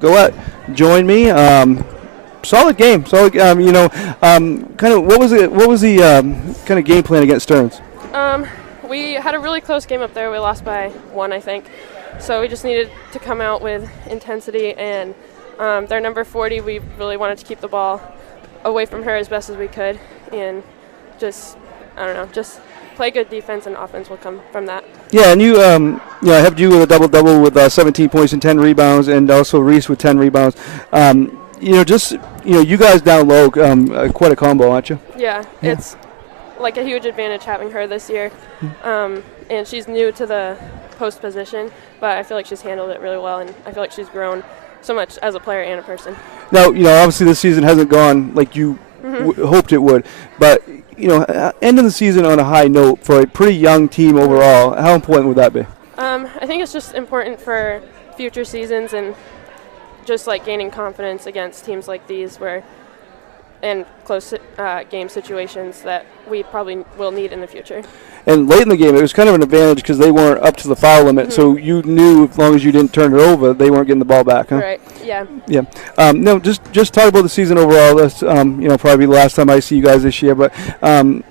Goulette join me. Solid game. Solid. Kind of. What was it? What was the kind of game plan against Stearns? We had a really close game up there. We lost by 1, I think. So we just needed to come out with intensity, and their number 40, we really wanted to keep the ball away from her as best as we could, and just play good defense, and offense will come from that. Yeah, and I have you with a double-double with 17 points and 10 rebounds, and also Reese with 10 rebounds. You guys down low, quite a combo, aren't you? Yeah, it's like a huge advantage having her this year, and she's new to the post position, but I feel like she's handled it really well, and I feel like she's grown so much as a player and a person. Now, obviously this season hasn't gone like you hoped it would, but end of the season on a high note for a pretty young team overall. How important would that be? I think it's just important for future seasons and just like gaining confidence against teams like these and close game situations that we probably will need in the future. And late in the game, it was kind of an advantage because they weren't up to the foul limit, so you knew as long as you didn't turn it over, they weren't getting the ball back, huh? Right, yeah. Yeah. Just talk about the season overall. That's, probably the last time I see you guys this year, but, again,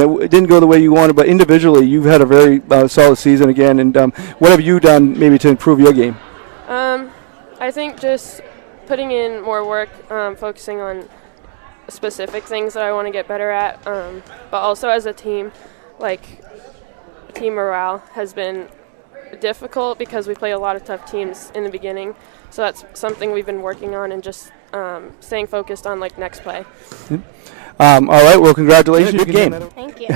it didn't go the way you wanted, but individually, you've had a very solid season again, and what have you done maybe to improve your game? I think just putting in more work, focusing on specific things that I want to get better at, but also as a team, team morale has been difficult because we play a lot of tough teams in the beginning, so that's something we've been working on, and just staying focused on next play. All right, well, congratulations. Good game. Thank you.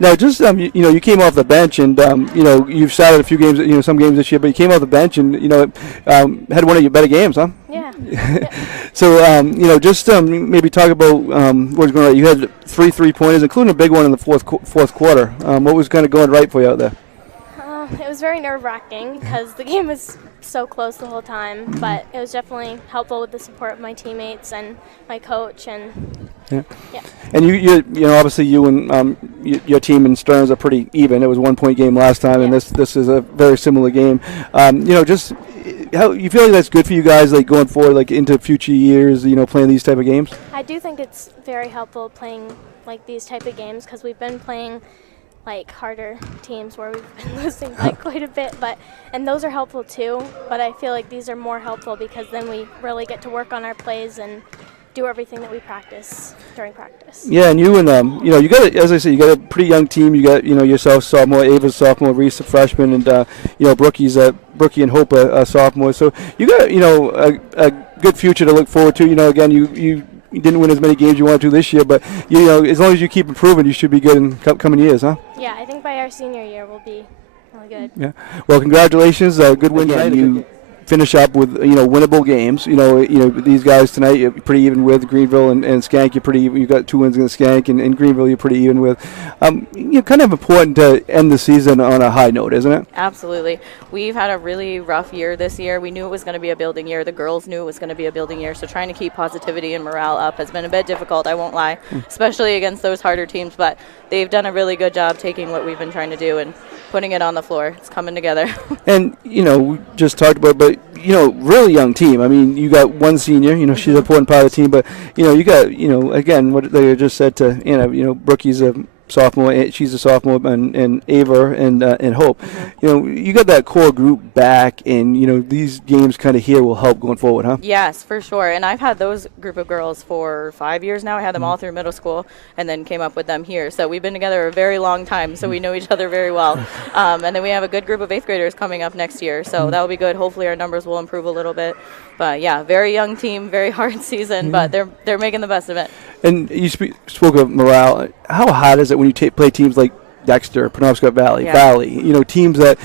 Now, just, you came off the bench, and, you've started a few games, some games this year, but you came off the bench and, had one of your better games, huh? Yeah. So, maybe talk about what's going on. You had 3 3-pointers, including a big one in the fourth quarter. What was kind of going right for you out there? It was very nerve-wracking because the game was so close the whole time, but it was definitely helpful with the support of my teammates and my coach. And yeah. And you obviously you and your team in Stearns are pretty even. It was a 1-point game last time, and this is a very similar game. Just how you feel like that's good for you guys, going forward, into future years, playing these type of games? I do think it's very helpful playing these type of games because we've been playing harder teams where we've been losing quite a bit, and those are helpful too, but I feel like these are more helpful because then we really get to work on our plays and do everything that we practice during practice. Yeah, and you got, as I said, you got a pretty young team. You got, yourself sophomore, Ava's sophomore, Reese a freshman, and Brookie's Brookie and Hope a sophomore. So you got, a good future to look forward to. Again, you didn't win as many games you wanted to this year, but as long as you keep improving, you should be good in coming years, huh? Yeah, I think by our senior year we'll be really good. Yeah. Well, congratulations. Good win tonight. You finish up with winnable games. These guys tonight you're pretty even with Greenville and Skank. You're pretty even. You got 2 wins against Skank and Greenville. You're pretty even with. Kind of important to end the season on a high note, isn't it? Absolutely. We've had a really rough year this year. We knew it was going to be a building year. The girls knew it was going to be a building year. So trying to keep positivity and morale up has been a bit difficult. I won't lie, especially against those harder teams. But they've done a really good job taking what we've been trying to do and putting it on the floor. It's coming together. And we just talked about, but really young team. I mean, you got one senior. She's an important part of the team, but you got again what they just said to Brookie's a sophomore, she's a sophomore, and Ava and Hope. You got that core group back, and these games kind of here will help going forward, huh? Yes, for sure. And I've had those group of girls for 5 years now. I had them all through middle school, and then came up with them here. So we've been together a very long time, so we know each other very well. And then we have a good group of 8th graders coming up next year, so that will be good. Hopefully our numbers will improve a little bit. But yeah, very young team, very hard season, but they're making the best of it. And you spoke of morale. How hard is it when you play teams like Dexter, Penobscot Valley, teams that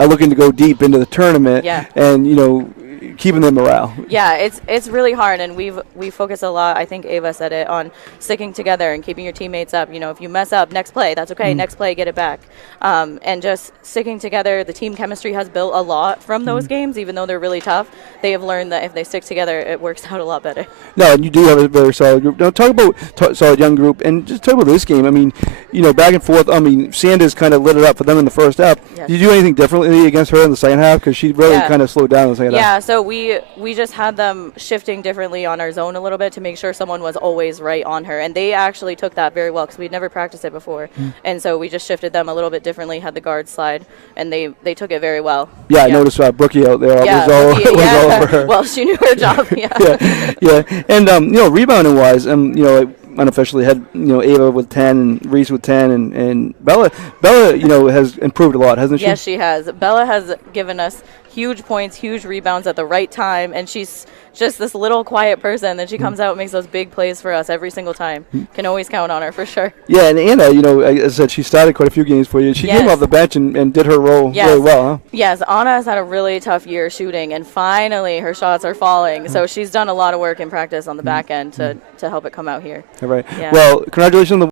are looking to go deep into the tournament, and keeping their morale? Yeah, it's really hard, and we focus a lot. I think Ava said it on sticking together and keeping your teammates up. If you mess up, next play, that's okay. Next play, get it back, and just sticking together. The team chemistry has built a lot from those games, even though they're really tough. They have learned that if they stick together, it works out a lot better. No, and you do have a very solid group. Now, talk about solid young group, and just talk about this game. I mean, back and forth. I mean, Sanders kind of lit it up for them in the first half. Yes. Did you do anything differently against her in the second half? Because she really kind of slowed down in the second half. Yeah, so we just had them shifting differently on our zone a little bit to make sure someone was always right on her, and they actually took that very well because we'd never practiced it before, and so we just shifted them a little bit differently, had the guard slide, and they took it very well. Yeah, I noticed Brookie out there. Yeah, was all, Brookie, was all over her. Well, she knew her job. Yeah. yeah. And rebounding wise, unofficially had Ava with 10 and Reese with 10 and Bella has improved a lot, hasn't she? Yes, she has. Bella has given us huge points, huge rebounds at the right time, and she's just this little quiet person. Then she comes out and makes those big plays for us every single time. Can always count on her for sure. Yeah, and Anna, as I said, she started quite a few games for you. She came off the bench and did her role really well, huh? Yes, Anna has had a really tough year shooting, and finally her shots are falling. So she's done a lot of work in practice on the back end to help it come out here. All right. Yeah. Well, congratulations on the